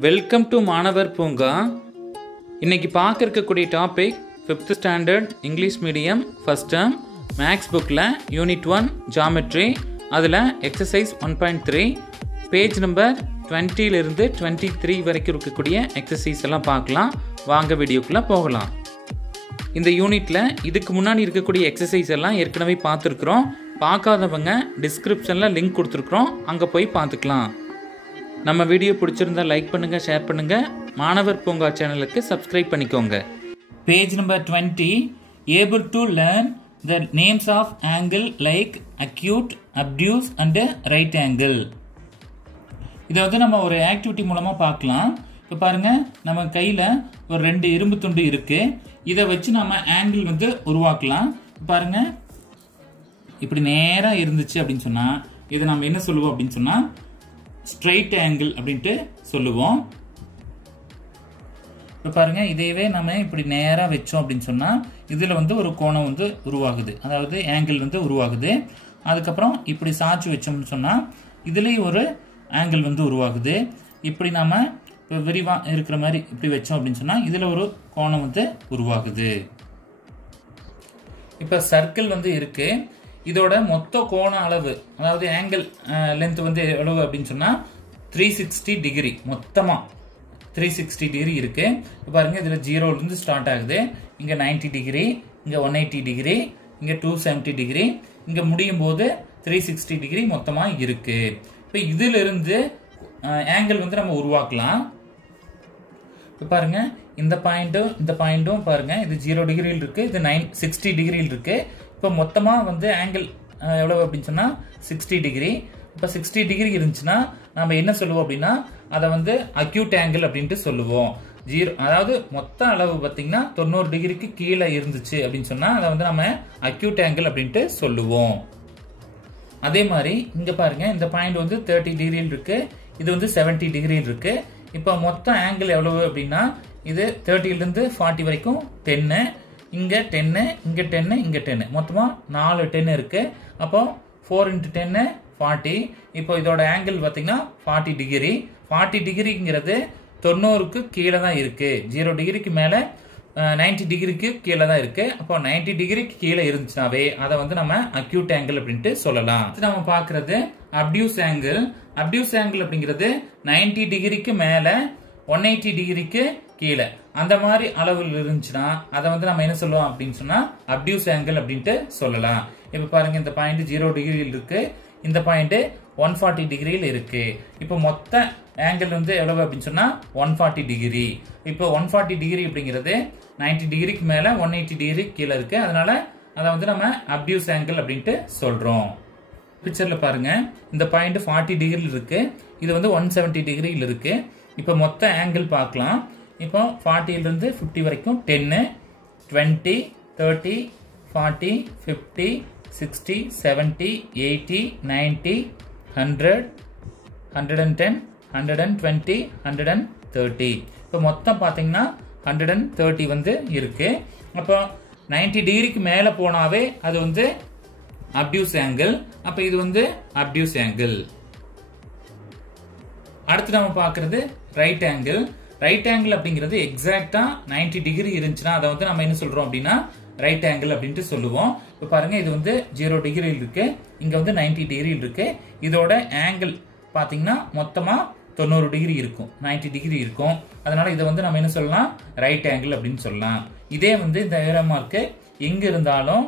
Welcome to மாணவர் பூங்கா. இன்னைக்கு பார்க்க இருக்கக்கூடிய topic 5th standard English medium first term maths புக்கில் யூனிட் 1 ஜாமெட்ரி. அதில் எக்ஸசைஸ் 1.3 பேஜ் நம்பர் 20லிருந்து 23 வரைக்கும் இருக்கக்கூடிய எக்ஸசைஸ் எல்லாம் பார்க்கலாம். வாங்க வீடியோக்குள்ளே போகலாம். இந்த யூனிட்டில் இதுக்கு முன்னாடி இருக்கக்கூடிய எக்ஸசைஸ் எல்லாம் ஏற்கனவே பார்த்துருக்குறோம். பார்க்காதவங்க டிஸ்கிரிப்ஷனில் லிங்க் கொடுத்துருக்குறோம், அங்கே போய் பார்த்துக்கலாம். நம்ம வீடியோ பிடிச்சிருந்தா லைக் பண்ணுங்கள், ஷேர் பண்ணுங்கள். மாணவர் பூங்கா சேனலுக்கு சப்ஸ்கிரைப் பண்ணிக்கோங்க. Page number 20, able to learn the names of angle like acute, obtuse and right angle. இதை வந்து நம்ம ஒரு ஆக்டிவிட்டி மூலமாக பார்க்கலாம். இப்போ பாருங்கள், நம்ம கையில் ஒரு 2 இரும்பு துண்டு இருக்குது. இதை வச்சு நம்ம ஆங்கிள் வந்து உருவாக்கலாம். பாருங்கள், இப்படி நேராக இருந்துச்சு அப்படின்னு சொன்னால் இதை நம்ம என்ன சொல்லுவோம் அப்படின்னு சொன்னால் ஸ்ட்ரைட் ஆங்கிள் அப்படின்ட்டு சொல்லுவோம். இப்போ பாருங்க, இதையவே நம்ம இப்படி நேராக வச்சோம் அப்படின்னு சொன்னால் இதில் வந்து ஒரு கோணம் வந்து உருவாகுது, அதாவது ஆங்கிள் வந்து உருவாகுது. அதுக்கப்புறம் இப்படி சாய்ச்சி வச்சோம்னு சொன்னால் இதுலேயும் ஒரு ஆங்கிள் வந்து உருவாகுது. இப்படி நம்ம இப்போ விரிவாக இருக்கிற மாதிரி இப்படி வச்சோம் அப்படின்னு சொன்னால் இதில் ஒரு கோணம் வந்து உருவாகுது. இப்போ சர்க்கிள் வந்து இருக்கு. இதோட மொத்த கோண அளவு, அதாவது ஆங்கிள் லென்த் வந்து எவ்வளவு அப்படின்னு சொன்னால் 360 டிகிரி. மொத்தமாக 360 டிகிரி இருக்கு. பாருங்க, இதில் 0லேருந்து ஸ்டார்ட் ஆகுது. இங்கே 90 டிகிரி, இங்கே 180 டிகிரி, இங்கே 270 டிகிரி, இங்கே முடியும் போது 360 டிகிரி மொத்தமாக இருக்கு. இப்போ இதிலிருந்து ஆங்கிள் வந்து நம்ம உருவாக்கலாம். இப்போ பாருங்க, இந்த பாயிண்ட்டும் பாருங்க, இது 0 டிகிரியில் இருக்கு, இது 60 டிகிரியில் இருக்கு. இப்போ மொத்தமாக வந்து ஆங்கிள் எவ்வளவு அப்படின்னு சொன்னால் 60 டிகிரி. இப்போ 60 டிகிரி இருந்துச்சுன்னா நம்ம என்ன சொல்லுவோம் அப்படின்னா அதை வந்து அக்யூட் ஆங்கிள் அப்படின்ட்டு சொல்லுவோம். அதாவது மொத்த அளவு பார்த்தீங்கன்னா 90 டிகிரிக்கு கீழே இருந்துச்சு அப்படின்னு சொன்னால் அதை வந்து நம்ம அக்யூட் ஆங்கிள் அப்படின்ட்டு சொல்லுவோம். அதே மாதிரி இங்கே பாருங்க, இந்த பாயிண்ட் வந்து 30 டிகிரியில் இருக்கு, இது வந்து 70 டிகிரியில் இருக்கு. இப்போ மொத்த ஆங்கிள் எவ்வளவு அப்படின்னா இது 30லேருந்து 40 வரைக்கும் 10, இங்கே 10, இங்கே 10, இங்கே 10, மொத்தமாக 4 10 இருக்கு. அப்போ 4 × 10 40. இப்போ இதோட ஆங்கிள் பார்த்தீங்கன்னா 40 டிகிரி. 40 டிகிரிங்கிறது 90க்கு கீழே தான் இருக்கு. 0 டிகிரிக்கு மேலே 90 டிகிரிக்கு கீழே தான் இருக்கு. அப்போ 90 டிகிரிக்கு கீழே இருந்துச்சுனாவே அதை வந்து நம்ம அக்யூட் ஆங்கிள் அப்படின்ட்டு சொல்லலாம். நம்ம பார்க்கறது அப்டியூஸ் ஆங்கிள். அப்டியூஸ் ஆங்கிள் அப்படிங்கிறது 90 டிகிரிக்கு மேலே 180 டிகிரிக்கு கீழே அந்த மாதிரி அளவில் இருந்துச்சுன்னா அதை வந்து நம்ம என்ன சொல்லுவோம் அப்படின்னு சொன்னா அப்டியூஸ் ஆங்கிள் அப்படின்ட்டு சொல்லலாம். இப்ப பாருங்க, இந்த பாயிண்ட் 0 டிகிரியில் இருக்கு, இந்த பாயிண்ட் 140 டிகிரியில் இருக்கு. இப்போ மொத்த ஆங்கிள் வந்து எவ்வளவு அப்படின்னு சொன்னா 140 டிகிரி. இப்போ 140 டிகிரி அப்படிங்கிறது 90 டிகிரிக்கு மேல 180 டிகிரி கீழே இருக்கு, அதனால அதை வந்து நம்ம அப்டியூஸ் ஆங்கிள் அப்படின்ட்டு சொல்றோம். பிக்சர்ல பாருங்க, இந்த பாயிண்ட் 40 டிகிரியில் இருக்கு, இது வந்து 170 டிகிரியில் இருக்கு. இப்போ மொத்த ஆங்கிள் பார்க்கலாம். இப்போ 40லிருந்து 50 வரைக்கும் 10, 20, 30, 40, 50, 60, 70, 80, 90, 100, 110, 120, 130. இப்போ மொத்தம் பார்த்தீங்கன்னா 130 வந்து இருக்கு. அப்போ 90 டிகிரிக்கு மேலே போனாவே அது வந்து அப்டியூஸ் ஆங்கிள். அப்போ இது வந்து அப்டியூஸ் ஆங்கிள். அடுத்து நம்ம பார்க்கறது ரைட் ஆங்கிள். ரைட் ஆங்கிள் அப்படிங்கிறது எக்ஸாக்டா 90 டிகிரி இருந்துச்சுன்னா அதை வந்து நம்ம என்ன சொல்றோம் அப்படின்னா ரைட் ஆங்கிள் அப்படின்ட்டு சொல்லுவோம். இப்போ பாருங்க, இது வந்து 0 டிகிரியில் இருக்கு, இங்க வந்து 90 டிகிரியில் இருக்கு. இதோட ஆங்கிள் பாத்தீங்கன்னா மொத்தமா 90 டிகிரி இருக்கும், 90 டிகிரி இருக்கும். அதனால இதை வந்து நம்ம என்ன சொல்லலாம் ரைட் ஆங்கிள் அப்படின்னு சொல்லலாம். இதே வந்து இந்த ஏரோ மார்க் எங்க இருந்தாலும்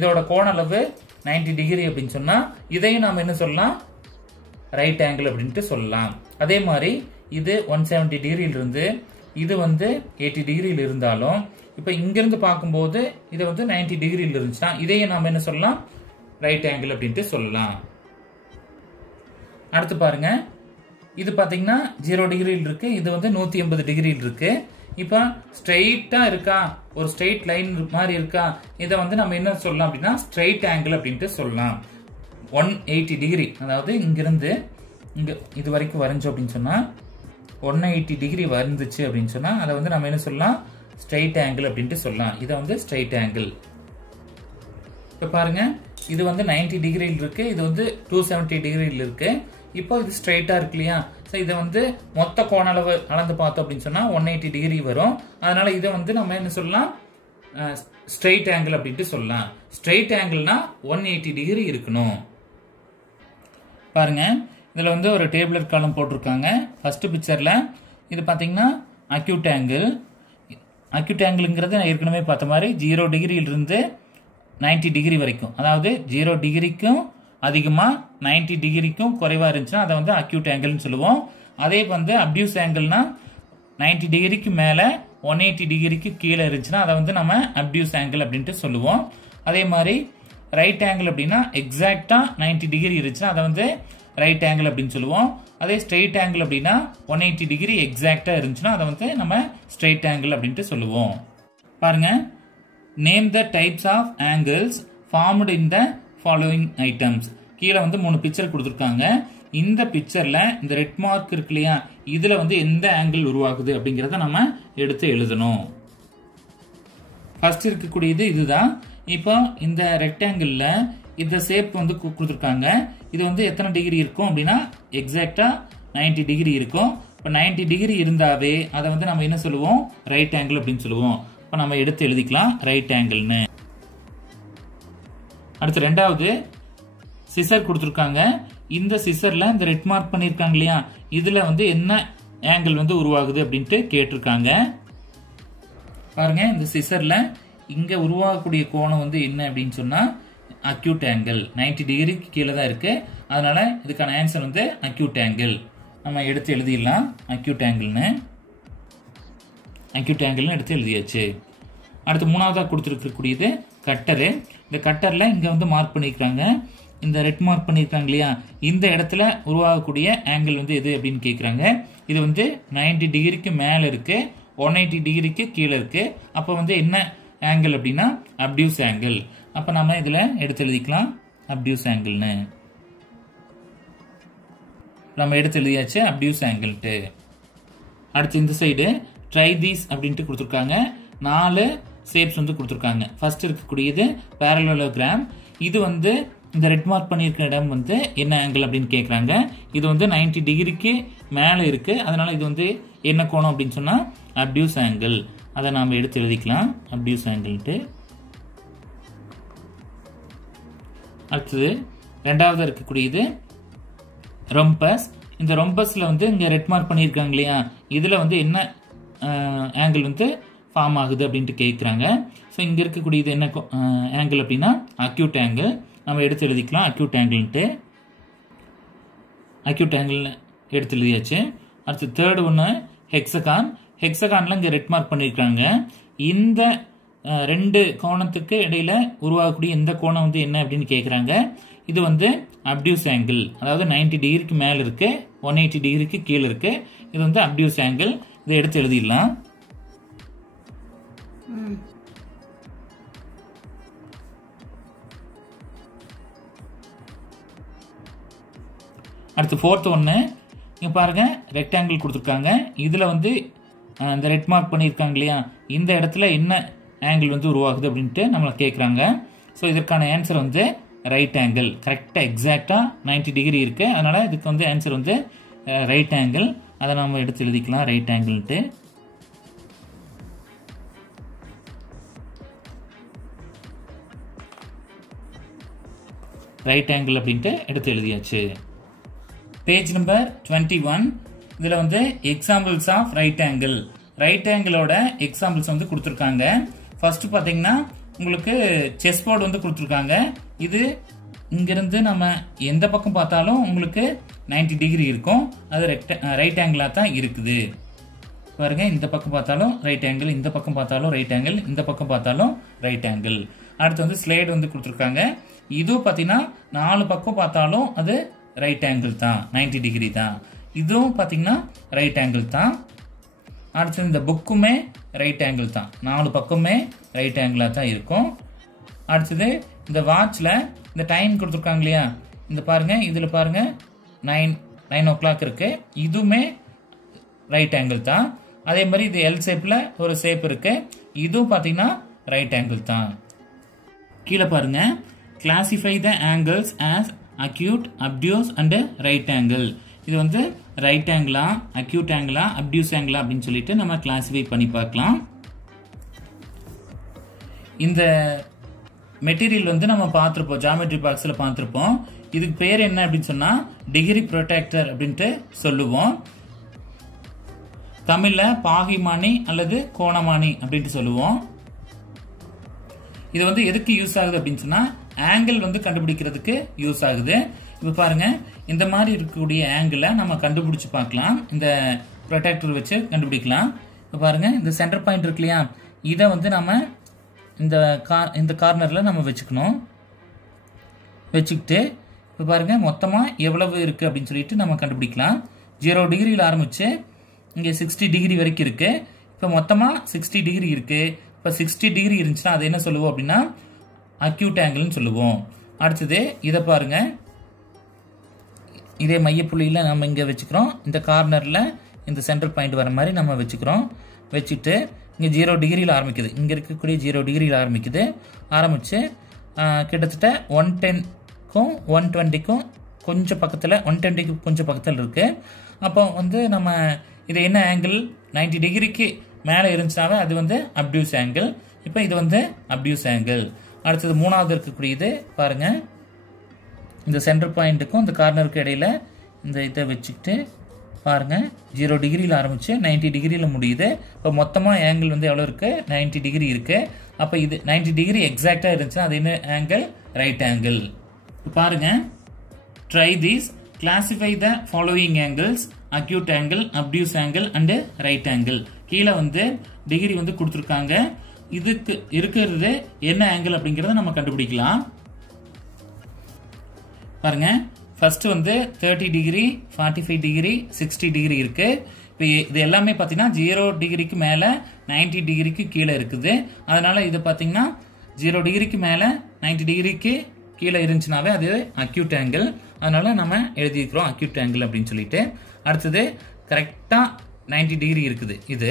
இதோட கோண அளவு 90 டிகிரி அப்படின்னு சொன்னா இதையும் நாம என்ன சொல்லலாம் ரைட் ஆங்கிள் அப்படின்ட்டு சொல்லலாம். அதே மாதிரி இது 170 டிகிரியில் இருந்து இது வந்து 80 டிகிரியில் இருந்தாலும் இப்போ இங்கிருந்து பார்க்கும்போது இது வந்து 90 டிகிரியில் இருந்துச்சுன்னா இதையும் நாம என்ன சொல்லலாம் ரைட் ஆங்கிள் அப்படின்ட்டு சொல்லலாம். அடுத்து பாருங்க, இது பாத்தீங்கன்னா 0 டிகிரியில் இருக்கு, இது வந்து 180 டிகிரியில் இருக்கு. இப்போ ஸ்ட்ரெயிட்டா இருக்கா, ஒரு ஸ்ட்ரெயிட் லைன் மாதிரி இருக்கா, இதை வந்து நம்ம என்ன சொல்லலாம் அப்படின்னா ஸ்ட்ரெயிட் ஆங்கிள் அப்படின்ட்டு சொல்லலாம். 180 டிகிரி, அதாவது இங்கிருந்து இங்க இது வரைக்கும் வரைஞ்சோம் அப்படின்னு சொன்னா 180 டிகிரி வந்துச்சு அப்படின்னு சொன்னா அதை வந்து நம்ம என்ன சொல்லலாம் ஸ்ட்ரெயிட் ஆங்கிள் அப்படின்ட்டு சொல்லலாம். இதை வந்து ஸ்ட்ரெயிட் ஆங்கிள். இப்போ பாருங்க, இது வந்து 90 டிகிரியில் இருக்கு, இது வந்து 270 டிகிரியில் இருக்கு. இப்போ இது ஸ்ட்ரைட்டா இருக்கு இல்லையா, ஸோ இதை வந்து மொத்த கோண அளவு அளந்து பார்த்தோம் அப்படின்னு சொன்னா 180 டிகிரி வரும். அதனால இதை வந்து நம்ம என்ன சொல்லலாம், ஸ்ட்ரெயிட் ஆங்கிள் அப்படின்ட்டு சொல்லலாம். ஸ்ட்ரெயிட் ஆங்கிள்னா 180 டிகிரி இருக்கணும். பாருங்க, இதுல வந்து ஒரு டேபிளர் காலம் போட்டிருக்காங்க. ஃபர்ஸ்ட் பிக்சர்ல இது பாத்தீங்கன்னா அக்யூட் ஆங்கிள். அக்யூட் ஆங்கிள்ங்கிறது ஏற்கனவே பார்த்த மாதிரி 0 டிகிரியிலிருந்து 90 டிகிரி வரைக்கும், அதாவது 0 டிகிரிக்கும் அதிகமா 90 டிகிரிக்கும் குறைவா இருந்துச்சுன்னா அதை வந்து அக்யூட் ஆங்கிள்னு சொல்லுவோம். அதே வந்து அப்டியூஸ் ஆங்கிள்னா 90 டிகிரிக்கு மேல 180 டிகிரிக்கு கீழே இருந்துச்சுன்னா அதை வந்து நம்ம அப்டியூஸ் ஆங்கிள் அப்படின்ட்டு சொல்லுவோம். அதே மாதிரி ரைட் ஆங்கிள் அப்படின்னா எக்ஸாக்டா 90 டிகிரி இருந்துச்சுன்னா அதை வந்து ரைட் ஆங்கிள் அப்படின்னு சொல்லுவோம். அதே ஸ்ட்ரெயிட் ஆங்கிள் அப்படின்னா 180 டிகிரி எக்ஸாக்டா இருந்துச்சுன்னா அதை வந்து நம்ம ஸ்ட்ரெயிட் ஆங்கிள் அப்படின்ட்டு சொல்லுவோம். பாருங்க, name the types of angles formed in the following items. கீழே வந்து 3 பிக்சர் கொடுத்துருக்காங்க. இந்த பிக்சர்ல இந்த ரெட் மார்க் இருக்கு இல்லையா, இதுல வந்து எந்த ஆங்கிள் உருவாகுது அப்படிங்கறத நம்ம எடுத்து எழுதணும். ஃபர்ஸ்ட் இருக்கக்கூடியது இதுதான். இப்போ இந்த ரெக்டாங்கிள்ல இந்த ஷேப் வந்து கொடுத்துருக்காங்க. இது வந்து எத்தனை டிகிரி இருக்கும் அப்படின்னா எக்ஸாக்டா 90 டிகிரி இருக்கும். இப்போ 90 டிகிரி இருந்தாவே அதை வந்து நம்ம என்ன சொல்லுவோம், ரைட் ஆங்கிள் அப்படின்னு சொல்லுவோம். இப்போ நம்ம எடுத்து எழுதிக்கலாம் ரைட் ஆங்கிள்னு. அடுத்து ரெண்டாவது சிசர் கொடுத்துருக்காங்க. இந்த சிசர்ல இந்த ரெட் மார்க் பண்ணிருக்காங்க இல்லையா, இதுல வந்து என்ன ஆங்கிள் வந்து உருவாகுது அப்படின்ட்டு கேட்டிருக்காங்க. பாருங்க, இந்த சிசர்ல இங்க உருவாகக்கூடிய கோணம் வந்து என்ன அப்படின்னு சொன்னா அக்யூட் ஆங்கிள். 90 டிகிரிக்கு கீழே தான் இருக்கு. அதனால இதுக்கான ஆன்சர் வந்து அக்யூட் ஆங்கிள். நம்ம எடுத்து எழுதிடலாம் அக்யூட் ஆங்கிள்னு. அக்யூட் ஆங்கிள்னு எடுத்து எழுதியாச்சு. அடுத்து மூணாவதா கொடுத்துருக்கக்கூடியது கட்டரு. இந்த கட்டர்ல இங்க வந்து மார்க் பண்ணிருக்காங்க. இந்த ரெட் மார்க் பண்ணிருக்காங்க இல்லையா, இந்த இடத்துல உருவாகக்கூடிய ஆங்கிள் வந்து எது அப்படின்னு கேட்குறாங்க. இது வந்து 90 டிகிரிக்கு மேல இருக்கு, 180 டிகிரிக்கு கீழே இருக்கு. அப்போ வந்து என்ன ஆங்கிள் அப்படின்னா அப்டியூஸ் ஆங்கிள். அப்ப நம்ம இதுல எடுத்து எழுதிக்கலாம் அப்டியூஸ் ஆங்கிள்னு. நம்ம எடுத்து எழுதியாச்சு அப்டியூஸ் ஆங்கிள்ட்டு. அடுத்து இந்த சைடு ட்ரை தீஸ் அப்படின்ட்டு கொடுத்துருக்காங்க. 4 ஷேப்ஸ் வந்து கொடுத்துருக்காங்க. ஃபர்ஸ்ட் இருக்கக்கூடியது பேரலோகிராம். இது வந்து இந்த ரெட் மார்க் பண்ணியிருக்கிற இடம் வந்து என்ன ஆங்கிள் அப்படின்னு கேட்குறாங்க. இது வந்து 90 டிகிரிக்கு மேலே இருக்கு. அதனால இது வந்து என்ன கோணம் அப்படின்னு சொன்னா அப்டியூஸ் ஆங்கிள். அதை நாம எடுத்து எழுதிக்கலாம் அப்டியூஸ் ஆங்கிள்ட்டு. அடுத்தது ரெண்டாவது இருக்கக்கூடியது ரொம்பஸ். இந்த ரொம்பஸ்ல வந்து இங்க ரெட் மார்க் பண்ணியிருக்காங்க இல்லையா, இதுல வந்து என்ன ஆங்கிள் வந்து ஃபார்ம் ஆகுது அப்படின்ட்டு கேட்குறாங்க. ஸோ இங்க இருக்கக்கூடியது என்ன ஆங்கிள் அப்படின்னா அக்யூட் ஆங்கிள். நம்ம எடுத்து எழுதிக்கலாம் அக்யூட் ஆங்கிள்ட்டு. அக்யூட் ஆங்கிள் எடுத்து எழுதியாச்சு. அடுத்து தேர்ட் ஒன்று ஹெக்ஸகான். ஹெக்ஸகான்ல இங்க ரெட் மார்க் பண்ணியிருக்காங்க. இந்த 2 கோணத்துக்கு இடையில உருவாகக்கூடிய இந்த கோணம் வந்து என்ன அப்படின்னு கேட்குறாங்க. இது வந்து அப்டியூஸ் ஆங்கிள். அதாவது 90 டிகிரிக்கு மேல இருக்கு, 180 டிகிரிக்கு கீழே இருக்கு. இது வந்து அப்டியூஸ் ஆங்கிள். இதை எடுத்து எழுதிடலாம். அடுத்து ஃபோர்த் ஒன்று இங்க பாருங்க, ரெக்டாங்கிள் கொடுத்துருக்காங்க. இதுல வந்து இந்த ரெட் மார்க் பண்ணியிருக்காங்க இல்லையா, இந்த இடத்துல என்ன ஆங்கிள் வந்து உருவாகுது அப்படின்ட்டு நம்மளை கேட்குறாங்க. ஸோ இதற்கான ஆன்சர் வந்து ரைட் ஆங்கிள். கரெக்டாக எக்ஸாக்டா 90 டிகிரி இருக்கு. அதனால இதுக்கு வந்து ஆன்சர் வந்து ரைட் ஆங்கிள். அதை நம்ம எடுத்து எழுதிக்கலாம் ரைட் ஆங்கிள்ட்டு. ரைட் ஆங்கிள் அப்படின்ட்டு எடுத்து எழுதியாச்சு. Page number 21. இதுல வந்து examples of right angle. Right ஆங்கிளோட எக்ஸாம்பிள்ஸ் வந்து கொடுத்துருக்காங்க. ஃபர்ஸ்ட் பாத்தீங்கன்னா உங்களுக்கு செஸ் போர்டு வந்து கொடுத்துருக்காங்க. இது இங்கிருந்து நம்ம எந்த பக்கம் பார்த்தாலும் உங்களுக்கு 90 டிகிரி இருக்கும். அது ரைட் ஆங்கிளா தான் இருக்குது. பாருங்க, இந்த பக்கம் பார்த்தாலும் ரைட் ஆங்கிள், இந்த பக்கம் பார்த்தாலும் ரைட் ஆங்கிள், இந்த பக்கம் பார்த்தாலும் ரைட் ஆங்கிள். அடுத்து வந்து ஸ்லைடு வந்து கொடுத்துருக்காங்க. இதுவும் பார்த்தீங்கன்னா 4 பக்கம் பார்த்தாலும் அது ரைட் ஆங்கிள் தான், 90 டிகிரி தான். இதுவும் பார்த்தீங்கன்னா ரைட் ஆங்கிள் தான். அடுத்து இந்த புக்குமே ரைட் ஆங்கிள் தான், 4 பக்கமே ரைட் ஆங்கிளா தான் இருக்கும். அடுத்தது இந்த வாட்ச்ல இந்த டைம் கொடுத்துருக்காங்க இல்லையா, இந்த பாருங்க, இதுல பாருங்க 9 o'clock இருக்கு. இதுவுமே ரைட் ஆங்கிள் தான். அதே மாதிரி இது எல் ஷேப்ல ஒரு ஷேப் இருக்கு, இதுவும் பாத்தீங்கன்னா ரைட் ஆங்கிள் தான். கீழே பாருங்க, classify the angles as acute, obtuse and right angle. இது வந்து ரைட் ஆங்கிளா, அக்யூட் ஆங்கிளா, அப்டியூஸ் ஆங்கிளா அப்படின்னு சொல்லிட்டு நம்ம கிளாசிஃபை பண்ணி பார்க்கலாம். இந்த மெட்டீரியல் வந்து நம்ம பார்த்துருப்போம், ஜாமெட்ரி பாக்ஸில் பார்த்துருப்போம். இதுக்கு பேர் என்ன அப்படின்னு சொன்னால் டிகிரி ப்ரொடெக்டர் அப்படின்ட்டு சொல்லுவோம். தமிழில் பாகிமானி அல்லது கோணமானி அப்படின்ட்டு சொல்லுவோம். இது வந்து எதுக்கு யூஸ் ஆகுது அப்படின்னு சொன்னால் ஆங்கிள் வந்து கண்டுபிடிக்கிறதுக்கு யூஸ் ஆகுது. இப்போ பாருங்க, இந்த மாதிரி இருக்கக்கூடிய ஆங்கிளை நம்ம கண்டுபிடிச்சு பார்க்கலாம். இந்த ப்ரொடெக்டர் வச்சு கண்டுபிடிக்கலாம். இப்போ பாருங்க, இந்த சென்டர் பாயிண்ட் இருக்கு இல்லையா, இதை வந்து நம்ம இந்த கார்னரில் நம்ம வச்சுக்கணும். வச்சுக்கிட்டு இப்போ பாருங்க, மொத்தமாக எவ்வளவு இருக்குது அப்படின்னு சொல்லிட்டு நம்ம கண்டுபிடிக்கலாம். 0 டிகிரியில் ஆரம்பிச்சு இங்கே 60 டிகிரி வரைக்கும் இருக்கு. இப்போ மொத்தமாக 60 டிகிரி இருக்கு. இப்போ 60 டிகிரி இருந்துச்சுன்னா அது என்ன சொல்லுவோம் அப்படின்னா அக்யூட் ஆங்கிள்னு சொல்லுவோம். அடுத்தது இதை பாருங்க, இதே மையப்புள்ளியில் நம்ம இங்கே வச்சுக்கிறோம். இந்த கார்னரில் இந்த சென்ட்ரல் பாயிண்ட் வர மாதிரி நம்ம வச்சுக்கிறோம். வச்சுட்டு இங்கே 0 டிகிரியில் ஆரம்பிக்குது. இங்கே இருக்கக்கூடிய 0 டிகிரியில் ஆரம்பித்து கிட்டத்தட்ட 110க்கும் 120க்கும் கொஞ்சம் பக்கத்தில், 120க்கு கொஞ்சம் பக்கத்தில் இருக்குது. அப்போ வந்து நம்ம இது என்ன ஆங்கிள், 90 டிகிரிக்கு மேலே இருந்துச்சுனாவே அது வந்து அப்டியூஸ் ஆங்கிள். இப்போ இது வந்து அப்டியூஸ் ஆங்கிள். அடுத்தது மூணாவது இருக்கக்கூடியது பாருங்க, இந்த சென்டர் பாயிண்ட்டுக்கும் இந்த கார்னருக்கு இடையில இந்த இதை வச்சுக்கிட்டு பாருங்க, 0 டிகிரியில் ஆரம்பிச்சு 90 டிகிரியில் முடியுது. இப்போ மொத்தமாக ஆங்கிள் வந்து எவ்வளோ இருக்கு, 90 டிகிரி இருக்கு. அப்போ இது 90 டிகிரி எக்ஸாக்டாக இருந்துச்சுன்னா அது என்ன ஆங்கிள், ரைட் ஆங்கிள். பாருங்க, try these, classify the following angles, acute angle, obtuse angle and right angle. கீழே வந்து டிகிரி வந்து கொடுத்துருக்காங்க. இதுக்கு இருக்கிறது என்ன ஆங்கிள் அப்படிங்கிறத நம்ம கண்டுபிடிக்கலாம். பாருங்க, ஃபர்ஸ்ட் வந்து 30 டிகிரி, 45 டிகிரி, 60 டிகிரி இருக்கு. இப்போ இது எல்லாமே பார்த்தீங்கன்னா 0 டிகிரிக்கு மேலே 90 டிகிரிக்கு கீழே இருக்குது. அதனால இது பார்த்தீங்கன்னா 0 டிகிரிக்கு மேலே 90 டிகிரிக்கு கீழே இருந்துச்சுனாவே அது அக்யூட் ஆங்கிள். அதனால நம்ம எழுதிக்கிறோம் அக்யூட் ஆங்கிள் அப்படின்னு சொல்லிட்டு. அடுத்தது கரெக்டாக 90 டிகிரி இருக்குது இது.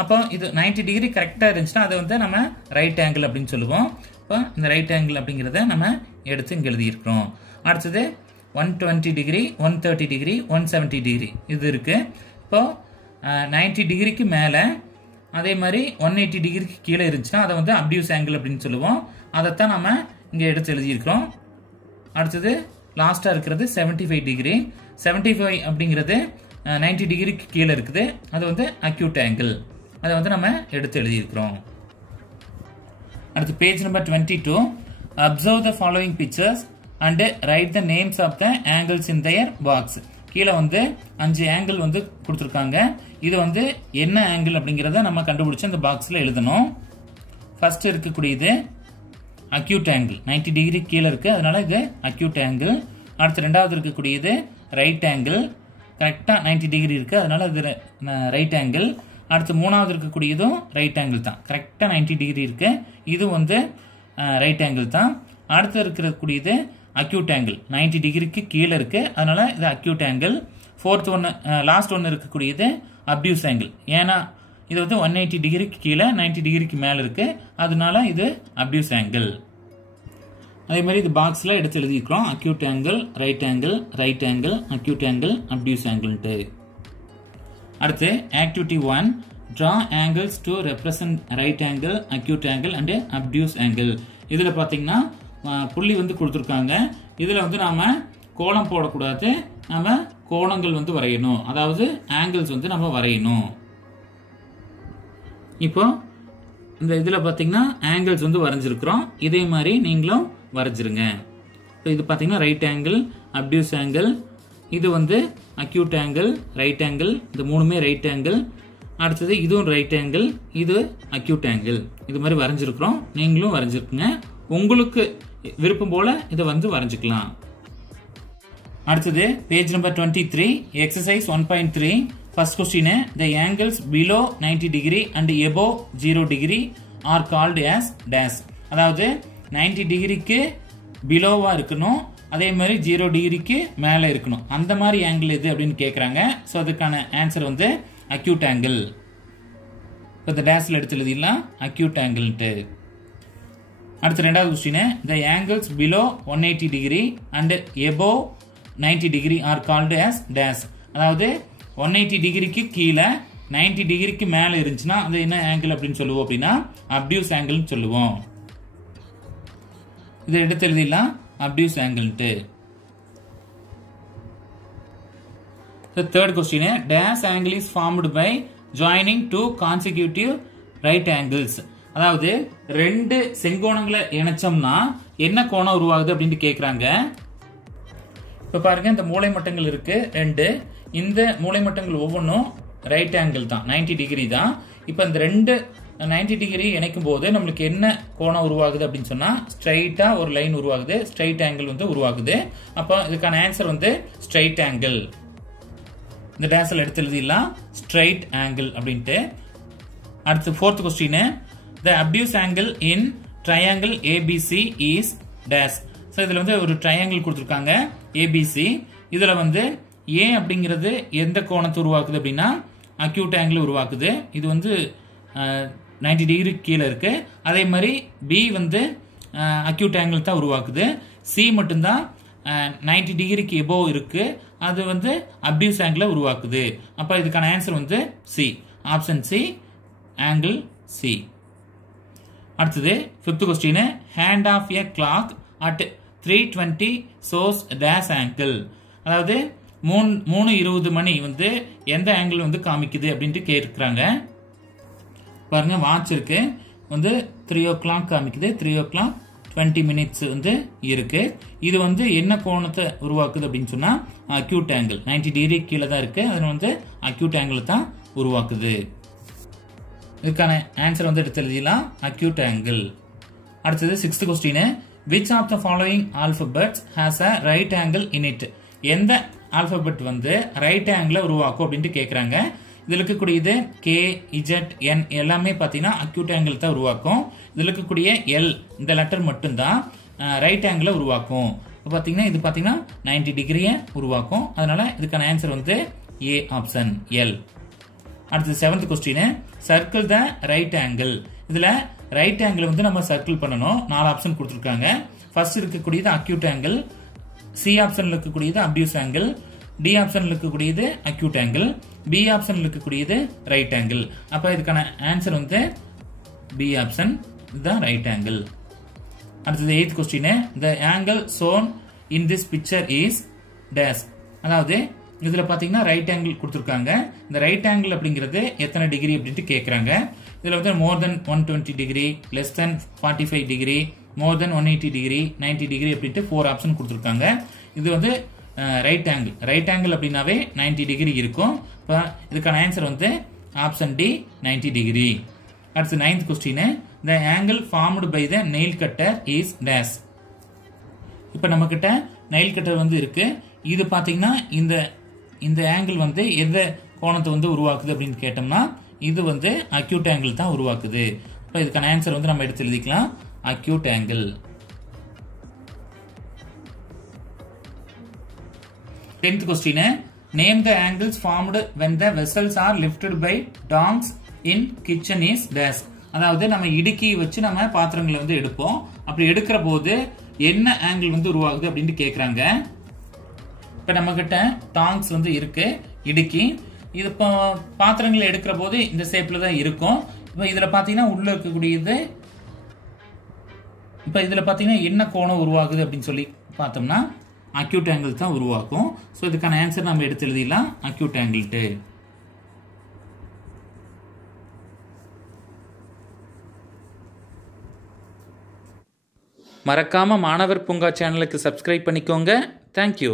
அப்போ இது 90 டிகிரி கரெக்டாக இருந்துச்சுன்னா அதை வந்து நம்ம ரைட் ஆங்கிள் அப்படின்னு சொல்லுவோம். இப்போ இந்த ரைட் ஆங்கிள் அப்படிங்கிறத நம்ம எடுத்து இங்கே எழுதியிருக்கிறோம். அடுத்தது 120 டிகிரி, 130 டிகிரி, 170 டிகிரி இது இருக்கு. இப்போ 90 டிகிரிக்கு மேலே அதே மாதிரி 180 டிகிரிக்கு கீழே இருந்துச்சுன்னா அதை வந்து அப்டியூஸ் ஆங்கிள் அப்படின்னு சொல்லுவோம். அதைத்தான் நம்ம இங்கே எடுத்து எழுதியிருக்கிறோம். அடுத்தது லாஸ்ட்டாக இருக்கிறது 75 டிகிரி. 75 அப்படிங்கிறது 90 டிகிரிக்கு கீழே இருக்குது. அது வந்து அக்யூட் ஆங்கிள். அதை வந்து நம்ம எடுத்து எழுதியிருக்கிறோம். அடுத்து page number 22. Observe the following pictures and write the names of the angles in their box. கீழே வந்து 5 ஆங்கிள் வந்து கொடுத்துருக்காங்க. இது வந்து என்ன ஆங்கிள் அப்படிங்கிறத நம்ம கண்டுபிடிச்சு அந்த பாக்ஸில் எழுதணும். ஃபர்ஸ்ட் இருக்கக்கூடியது அக்யூட் ஆங்கிள், 90 டிகிரி கீழே இருக்கு, அதனால இது அக்யூட் ஆங்கிள். அடுத்து ரெண்டாவது இருக்கக்கூடியது ரைட் ஆங்கிள், கரெக்டாக 90 டிகிரி இருக்கு, அதனால இது ரைட் ஆங்கிள். அடுத்து மூணாவது இருக்கக்கூடியதும் ரைட் ஆங்கிள் தான், கரெக்டாக 90 டிகிரி இருக்கு, இது வந்து ரைட் ஆங்கிள் தான். அடுத்து இருக்கக்கூடியது அக்யூட் ஆங்கிள், 90 டிகிரிக்கு கீழே இருக்கு, அதனால இது அக்யூட் ஆங்கிள். ஃபோர்த் ஒன்று, லாஸ்ட் ஒன்று இருக்கக்கூடியது அப்டியூஸ் ஆங்கிள். ஏன்னா இது வந்து 180 டிகிரிக்கு கீழே 90 டிகிரிக்கு மேலே இருக்கு, அதனால இது அப்டியூஸ் ஆங்கிள். அதே மாதிரி இது பாக்ஸில் எடுத்து எழுதிக்கிறோம். Acute angle, right angle, right angle, acute angle, obtuse ஆங்கிள்ட்டு. அடுத்து activity 1, draw angles to represent right angle, acute angle and obtuse angle. இதில் பார்த்தீங்கன்னா புள்ளி வந்து கொடுத்துருக்காங்க. இதில் வந்து நாம கோணம் போடக்கூடாது, நாம கோணங்கள் வந்து வரையணும், அதாவது ஆங்கிள்ஸ் வந்து நம்ம வரையணும். இப்போ இந்த இதில் பார்த்தீங்கன்னா ஆங்கிள்ஸ் வந்து வரைஞ்சிருக்கிறோம். இதே மாதிரி நீங்களும் வரைஞ்சிருங்க. இப்போ இது பார்த்தீங்கன்னா ரைட் ஆங்கிள், அப்டியூஸ் ஆங்கிள், இது வந்து அக்யூட் ஆங்கிள், ரைட் ஆங்கிள், இந்த மூணுமே ரைட் ஆங்கிள். அடுத்தது இதுவும் ரைட் ஆங்கிள், இது அக்யூட் ஆங்கிள். இது மாதிரி வரைஞ்சிருக்கிறோம், நீங்களும் வரைஞ்சிருக்குங்க. உங்களுக்கு விருப்பம் போல இதை வந்து வரைஞ்சிக்கலாம். அடுத்தது page number 23, exercise 1.3. First question, the angles below 90 degree and above 0 degree are called as dash. அதாவது 90 டிகிரிக்கு பிலோவா இருக்கணும், அதே மாதிரி 0 டிகிரிக்கு மேலே இருக்கணும். அந்த மாதிரி ஆங்கிள் எது அப்படின்னு கேட்குறாங்க. ஸோ அதுக்கான ஆன்சர் வந்து அக்யூட் ஆங்கிள். இப்போ இந்த டேஷில் எடுத்து எழுதிடலாம் அக்யூட் ஆங்கிள்ட்டு. அடுத்து ரெண்டாவது question, the angles below 180 degree and above 90 degree are called as dash. அதாவது 180 டிகிரிக்கு கீழே 90 டிகிரிக்கு மேலே இருந்துச்சுன்னா அது என்ன ஆங்கிள் அப்படின்னு சொல்லுவோம் அப்படின்னா அப்டியூஸ் ஆங்கிள்னு சொல்லுவோம். இதை எடுத்து எழுதிடலாம் obtuse ஆங்கிள்ட்டு. The third question, dash angle is formed by joining two consecutive right angles. அதாவது ரெண்டு செங்கோணங்களை இணைச்சோம்னா என்ன கோணம் உருவாகுது அப்படின்னு கேக்குறாங்க. இப்ப பாருங்க இந்த மூலை மட்டங்கள் இருக்கு ரெண்டு. இந்த மூலை மட்டங்கள் ஒவ்வொன்றும் ரைட் ஆங்கிள் தான், 90 டிகிரி தான். இப்ப இந்த ரெண்டு 90 டிகிரி இணைக்கும் போது நம்மளுக்கு என்ன கோணம் உருவாகுது அப்படின்னு சொன்னா ஸ்ட்ரைட்டா ஒரு லைன் உருவாகுது, ஸ்ட்ரைட் ஆங்கிள் வந்து உருவாகுது. அப்ப இதுக்கான ஆன்சர் வந்து ஸ்ட்ரைட் ஆங்கிள். இந்த டேஷில் எடுத்து எழுதிடலாம் ஸ்ட்ரைட் ஆங்கிள் அப்படின்ட்டு. அடுத்து fourth question, the obtuse angle in triangle ABC is dash. So இதில் வந்து ஒரு ட்ரையாங்கிள் கொடுத்துருக்காங்க ABC. இதில் வந்து A அப்படிங்கிறது எந்த கோணத்தை உருவாக்குது அப்படின்னா அக்யூட் ஆங்கிள் உருவாக்குது. இது வந்து 90 டிகிரி கீழே இருக்கு. அதே மாதிரி B வந்து அக்யூட் ஆங்கிள் தான் உருவாக்குது. C மட்டும்தான் 90 டிகிரிக்கு எபோவ் இருக்கு, அது வந்து அப்டியூஸ் ஆங்கிள் உருவாக்குது. அப்ப இதுக்கான ஆன்சர் வந்து C, option C, angle C. அடுத்தது fifth question, hand of a clock at 3:20 shows dash angle. அதாவது 3:20 மணி வந்து எந்த ஆங்கிள் வந்து காமிக்குது அப்படின்ட்டு கேட்குறாங்க. பாருங்க வாட்ச் இருக்கு, வந்து 3 o'clock காமிக்குது, 3 o'clock 20 minutes வந்து இருக்கு. இது வந்து என்ன கோணத்தை உருவாக்குது அப்படின்னு சொன்னா அக்யூட் ஆங்கிள், 90 டிகிரி கீழே தான் இருக்கு, அது வந்து அக்யூட் ஆங்கிள் தான் உருவாக்குது. இதுக்கான ஆன்சர் வந்து எடுத்து எழுதிடலாம் அக்யூட் ஆங்கிள். அடுத்தது sixth question, which of the following alphabets has a right angle in it? எந்த ஆல்பபெட் வந்து ரைட் ஆங்கிள் உருவாக்கும் அப்படின்ட்டு கேட்குறாங்க. இதில் இருக்கக்கூடியது கே, இஜெட், என் எல்லாமே பார்த்தீங்கன்னா அக்யூட் ஆங்கிள் தான் உருவாக்கும். இதில் இருக்கக்கூடிய எல் இந்த லெட்டர் மட்டும்தான் ரைட் ஆங்கிள் உருவாக்கும். இப்போ பார்த்தீங்கன்னா இது பார்த்தீங்கன்னா 90 டிகிரியை உருவாக்கும். அதனால இதுக்கான ஆன்சர் வந்து ஏ, ஆப்ஷன் எல். அடுத்து seventh question, circle the right angle. இதில் ரைட் ஆங்கிள் வந்து நம்ம சர்க்கிள் பண்ணணும். 4 ஆப்ஷன் கொடுத்துருக்காங்க. ஃபர்ஸ்ட் இருக்கக்கூடியது அக்யூட் ஆங்கிள், சி ஆப்ஷன்ல இருக்கக்கூடியது அப்டியூஸ் ஆங்கிள், டி ஆப்ஷன்ல இருக்கக்கூடியது அக்யூட் ஆங்கிள், பி ஆப்ஷன்ல இருக்கக்கூடியது ரைட் ஆங்கிள். அப்ப இதுக்கான ஆன்சர் வந்து பி ஆப்ஷன் தான் ரைட் ஆங்கிள். அடுத்தது eighth question, the angle shown in this picture is dash. அதாவது இதுல பாத்தீங்கன்னா ரைட் ஆங்கிள் கொடுத்துருக்காங்க. இந்த ரைட் ஆங்கிள் அப்படிங்கிறது எத்தனை டிகிரி அப்படின்ட்டு கேட்கறாங்க. இதுல வந்து more than 120 degree, less than 45 degree, more than 180 degree, 90 degree அப்படின்ட்டு 4 ஆப்ஷன் கொடுத்துருக்காங்க. இது வந்து ரைட் ஆங்கிள். ரைட் ஆங்கிள் அப்படின்னாவே 90 டிகிரி இருக்கும். இப்போ இதுக்கான ஆன்சர் வந்து ஆப்ஷன் டி, 90 டிகிரி. அடுத்து 9th question, the angle formed by the nail cutter is dash. இப்போ நம்ம கிட்ட நெயில் கட்டர் வந்து இருக்கு. இது பாத்தீங்கன்னா இந்த ஆங்கிள் வந்து எந்த கோணத்தை வந்து உருவாக்குது அப்படின்னு கேட்டோம்னா இது வந்து அக்யூட் ஆங்கிள் தான் உருவாக்குது. இப்போ இதுக்கான ஆன்சர் வந்து நம்ம எடுத்து எழுதிக்கலாம் acute angle. 10th question, name the angles formed when the vessels are lifted by tongs in kitchen is dash. அதாவது நம்ம இடுக்கி வச்சு நம்ம பாத்திரங்களை வந்து எடுப்போம். அப்படி எடுக்கிற போது என்ன ஆங்கிள் வந்து உருவாகுது அப்படின்னு கேக்குறாங்க. இப்ப நம்ம கிட்ட டாங்ஸ் வந்து இருக்கு, இடுக்கி. இது இப்போ பாத்திரங்களை எடுக்கிற போது இந்த ஷேப்ல தான் இருக்கும். இப்போ இதுல பாத்தீங்கன்னா உள்ள இருக்கக்கூடியது, இப்ப இதுல பாத்தீங்கன்னா என்ன கோணம் உருவாகுது அப்படின்னு சொல்லி பார்த்தோம்னா அக்யூட் ஆங்கிள் தான் உருவாக்கும். ஸோ இதுக்கான ஆன்சர் நம்ம எடுத்து எழுதிடலாம் அக்யூட் ஆங்கிள்ட்டு. மறக்காம மாணவர் பூங்கா சேனலுக்கு சப்ஸ்கிரைப் பண்ணிக்கோங்க. தேங்க்யூ.